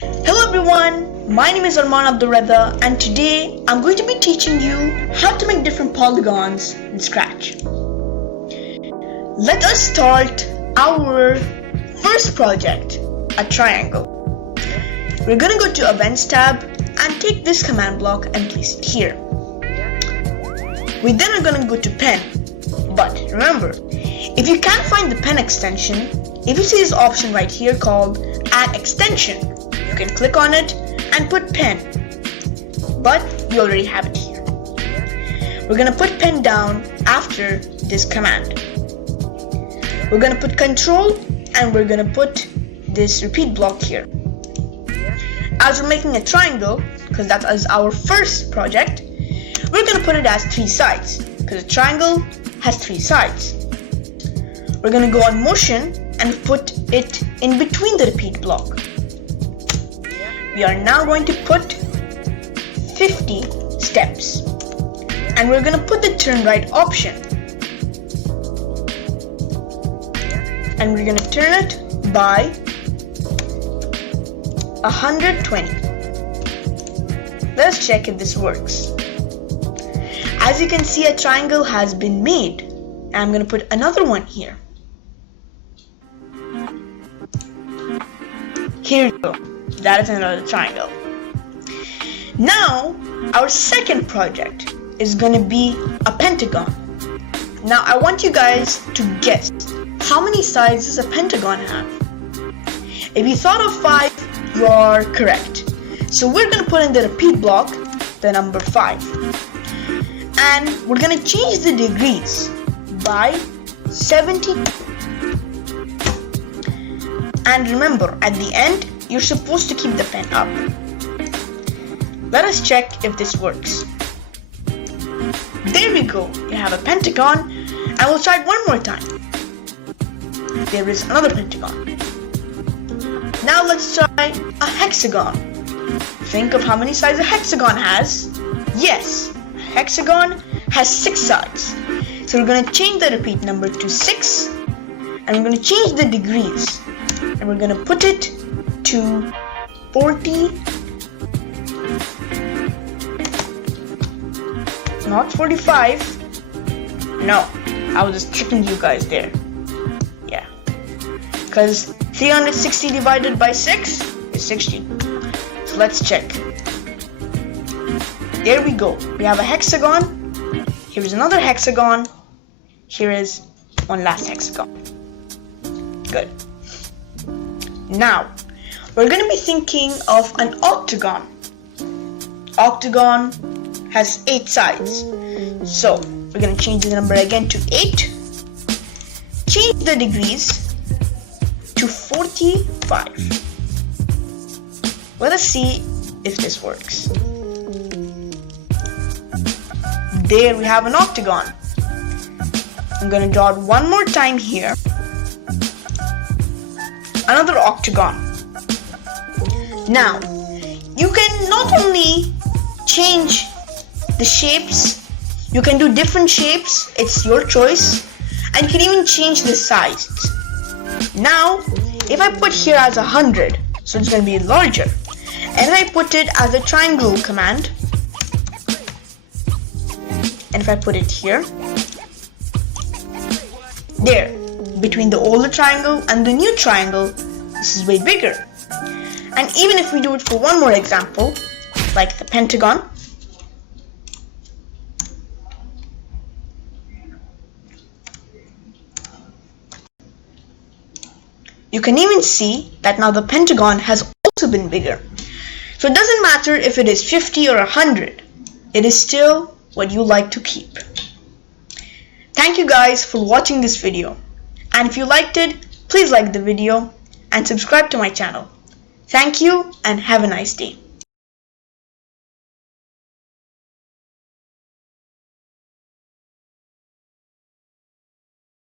Hello everyone, my name is Armaan and today I'm going to be teaching you how to make different polygons in Scratch. Let us start our first project, a triangle. We're going to go to Events tab and take this command block and place it here. We then are going to go to Pen, but remember, if you can't find the pen extension, if you see this option right here called Add Extension, you can click on it and put pen, but we already have it here. We're going to put pen down after this command. We're going to put control and we're going to put this repeat block here. As we're making a triangle, because that is our first project, we're going to put it as 3 sides, because a triangle has 3 sides. We're going to go on motion and put it in between the repeat block. We are now going to put 50 steps, and we're going to put the turn right option, and we're going to turn it by 120. Let's check if this works. As you can see, a triangle has been made, and I'm going to put another one here. Here you go. That is another triangle. Now, our second project is going to be a pentagon. Now, I want you guys to guess how many sides does a pentagon have? If you thought of 5, you are correct. So we're going to put in the repeat block the number 5. And we're going to change the degrees by 70. And remember, at the end, you're supposed to keep the pen up. Let us check if this works. There we go. We have a pentagon, and we'll try it one more time. There is another pentagon. Now let's try a hexagon. Think of how many sides a hexagon has. Yes, a hexagon has 6 sides. So we're going to change the repeat number to 6, and we're going to change the degrees, and we're going to put it to 40, not 45. No, I was just tricking you guys there. Yeah, because 360 divided by 6 is 60. So let's check. There we go. We have a hexagon. Here is another hexagon. Here is one last hexagon. Good. Now, we're going to be thinking of an octagon. Octagon has 8 sides. So, we're going to change the number again to 8. Change the degrees to 45. Let us see if this works. There we have an octagon. I'm going to draw it one more time here. Another octagon. Now, you can not only change the shapes, you can do different shapes, it's your choice, and you can even change the size. Now, if I put here as 100, so it's going to be larger, and if I put it as a triangle command, and if I put it here, there, between the older triangle and the new triangle, this is way bigger. And even if we do it for one more example, like the pentagon, you can even see that now the pentagon has also been bigger. So it doesn't matter if it is 50 or 100, it is still what you like to keep. Thank you guys for watching this video. And if you liked it, please like the video and subscribe to my channel. Thank you and have a nice day.